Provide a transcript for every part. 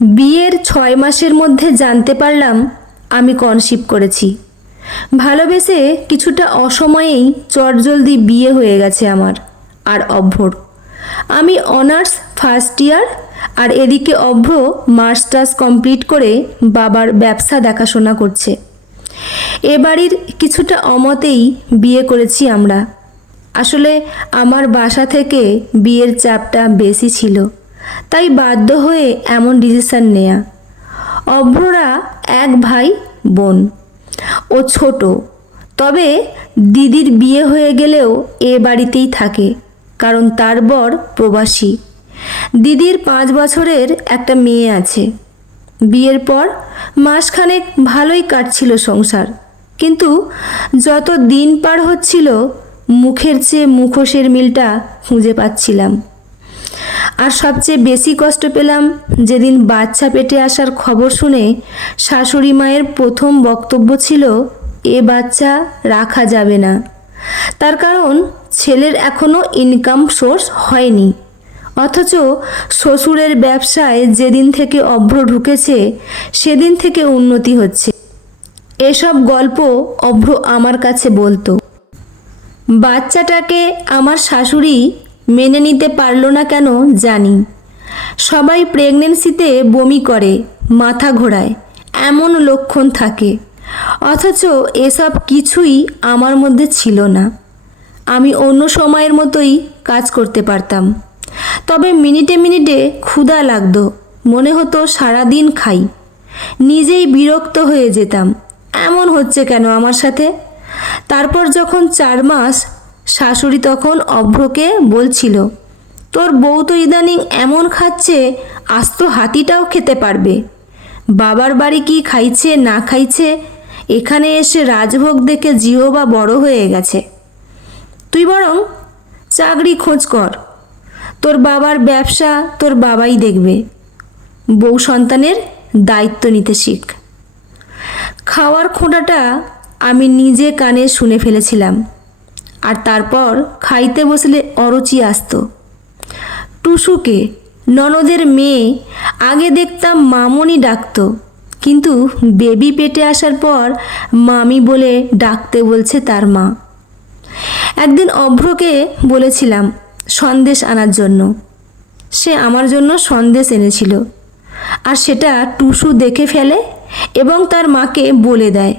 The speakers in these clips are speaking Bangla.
বিয়ের 6 মাসের মধ্যে জানতে পারলাম আমি কনসিভ করেছি। ভালোবেসে কিছুটা অসময়েই চটজলদি বিয়ে হয়ে গেছে আমার আর অভ্রর। আমি অনার্স ফার্স্ট ইয়ার, আর এদিকে অভ্র মাস্টার্স কমপ্লিট করে বাবার ব্যবসা দেখাশোনা করছে। এ বাড়ির কিছুটা অমতেই বিয়ে করেছি আমরা। আসলে আমার বাসা থেকে বিয়ের চাপটা বেশি ছিল, তাই বাধ্য হয়ে এমন ডিসিশন নেয়া। অভ্ররা এক ভাই বোন, ও ছোট। তবে দিদির বিয়ে হয়ে গেলেও এ বাড়িতেই থাকে, কারণ তার বর প্রবাসী। দিদির 5 বছরের একটা মেয়ে আছে। বিয়ের পর মাসখানেক ভালোই কাটছিল সংসার, কিন্তু যত দিন পার হচ্ছিল মুখের চেয়ে মুখোশের মিলটা খুঁজে পাচ্ছিলাম। আর সবচেয়ে বেশি কষ্ট পেলাম যেদিন বাচ্চা পেটে আসার খবর শুনে শাশুড়ি মায়ের প্রথম বক্তব্য ছিল, এ বাচ্চা রাখা যাবে না। তার কারণ ছেলের এখনো ইনকাম সোর্স হয়নি, অথচ শ্বশুরের ব্যবসায় যেদিন থেকে অভ্র ঢুকেছে সেদিন থেকে উন্নতি হচ্ছে। এসব গল্প অভ্র আমার কাছে বলতো। বাচ্চাটাকে আমার শাশুড়ি মেনে নিতে পারল না কেন জানি। সবাই প্রেগনেন্সিতে বমি করে, মাথা ঘোরায়, এমন লক্ষণ থাকে, অথচ এসব কিছুই আমার মধ্যে ছিল না। আমি অন্য সময়ের মতোই কাজ করতে পারতাম, তবে মিনিটে মিনিটে ক্ষুধা লাগতো, মনে হতো সারাদিন খাই। নিজেই বিরক্ত হয়ে যেতাম, এমন হচ্ছে কেন আমার সাথে। তারপর যখন 4 মাস, শাশুড়ি তখন অভ্রকে বলছিল, তোর বউ তো ইদানিং এমন খাচ্ছে, আস্ত হাতিটাও খেতে পারবে। বাবার বাড়ি কি খাইছে না খাইছে, এখানে এসে রাজভোগ দেখে জিহবা বড় হয়ে গেছে। তুই বরং চাকরি খোঁজ কর, তোর বাবার ব্যবসা তোর বাবাই দেখবে। বউ সন্তানের দায়িত্ব নিতে শিখ। খাওয়ার খোঁটাটা আমি নিজে কানে শুনে ফেলেছিলাম, আর তারপর খাইতে বসলে অরুচি আসতো। টুসুকে, ননদের মেয়ে, আগে দেখতাম মামনি ডাকতো, কিন্তু বেবি পেটে আসার পর মামি বলে ডাকতে বলছে তার মা। একদিন অভ্রকে বলেছিলাম সন্দেশ আনার জন্য। সে আমার জন্য সন্দেশ এনেছিল, আর সেটা টুসু দেখে ফেলে এবং তার মাকে বলে দেয়।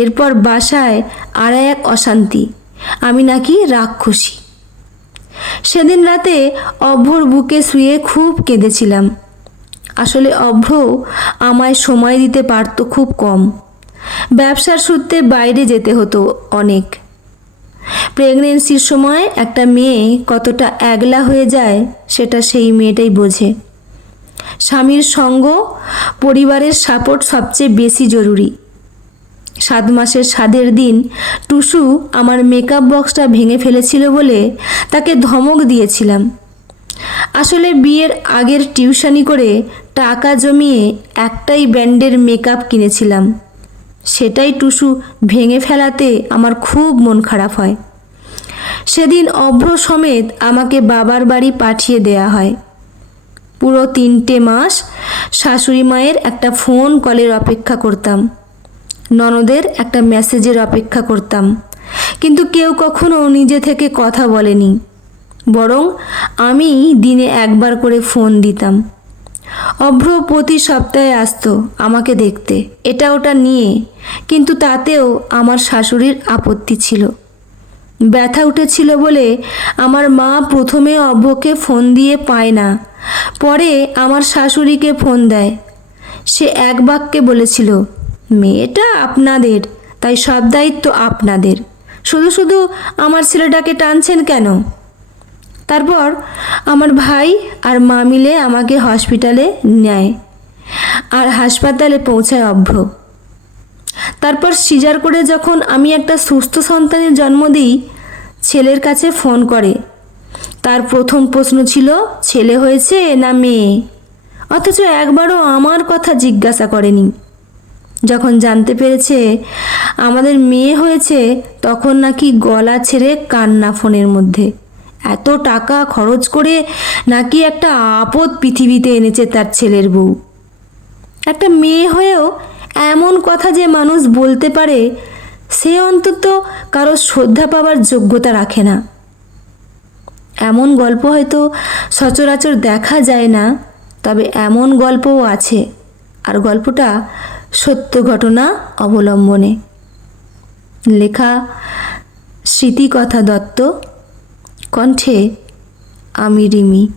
এরপর বাসায় আর এক অশান্তি, আমি নাকি রাক্ষসী। সেদিন রাতে অভ্রর বুকে শুয়ে খুব কেঁদেছিলাম। আসলে অভ্র আমায় সময় দিতে পারতো খুব কম। ব্যবসার সূত্রে বাইরে যেতে হতো অনেক। প্রেগনেন্সির সময় একটা মেয়ে কতটা একলা হয়ে যায় সেটা সেই মেয়েটাই বোঝে। স্বামীর সঙ্গ, পরিবারের সাপোর্ট সবচেয়ে বেশি জরুরি। 7 মাসের স্বাদের দিন টুসু আমার মেকআপ বক্সটা ভেঙে ফেলেছিল বলে তাকে ধমক দিয়েছিলাম। আসলে বিয়ের আগের টিউশনি করে টাকা জমিয়ে একটাই ব্র্যান্ডের মেকআপ কিনেছিলাম। সেটাই টুসু ভেঙে ফেলাতে আমার খুব মন খারাপ হয়। সেদিন অভ্র সমেত আমাকে বাবার বাড়ি পাঠিয়ে দেয়া হয়। পুরো 3টে মাস শাশুড়ি মায়ের একটা ফোন কলের অপেক্ষা করতাম, ননদের একটা মেসেজের অপেক্ষা করতাম, কিন্তু কেউ কখনো নিজে থেকে কথা বলেনি। বরং আমি দিনে একবার করে ফোন দিতাম। অভ্র প্রতি সপ্তাহে আসতো আমাকে দেখতে, এটা ওটা নিয়ে, কিন্তু তাতেও আমার শাশুড়ির আপত্তি ছিল। ব্যথা উঠেছিল বলে আমার মা প্রথমে অভ্রকে ফোন দিয়ে পায় না, পরে আমার শাশুড়িকে ফোন দেয়। সে এক বাক্যে বলেছিল, মেয়েটা আপনাদের, তাই সব দায়িত্ব আপনাদের, শুধু শুধু আমার ছেলেটাকে টানছেন কেন। তারপর আমার ভাই আর মা মিলে আমাকে হসপিটালে নেয়, আর হাসপাতালে পৌঁছায় অভ্র। তারপর সিজার করে যখন আমি একটা সুস্থ সন্তানের জন্ম দিই, ছেলের কাছে ফোন করে। তার প্রথম প্রশ্ন ছিল ছেলে হয়েছে না মেয়ে, অথচ একবারও আমার কথা জিজ্ঞাসা করেনি। যখন জানতে পেরেছে আমাদের মেয়ে হয়েছে, তখন নাকি গলা ছেড়ে কান্না ফোনের মধ্যে, এত টাকা খরচ করে নাকি একটা আপদ পৃথিবীতে এনেছে তার ছেলের বউ। একটা মেয়ে হয়েও এমন কথা যে মানুষ বলতে পারে, সে অন্তত কারো শ্রদ্ধা পাওয়ার যোগ্যতা রাখে না। এমন গল্প হয়তো সচরাচর দেখা যায় না, তবে এমন গল্পও আছে, আর গল্পটা সত্য ঘটনা অবলম্বনে লেখা। স্মৃতিকথা দত্ত, কণ্ঠে আমি রিমি।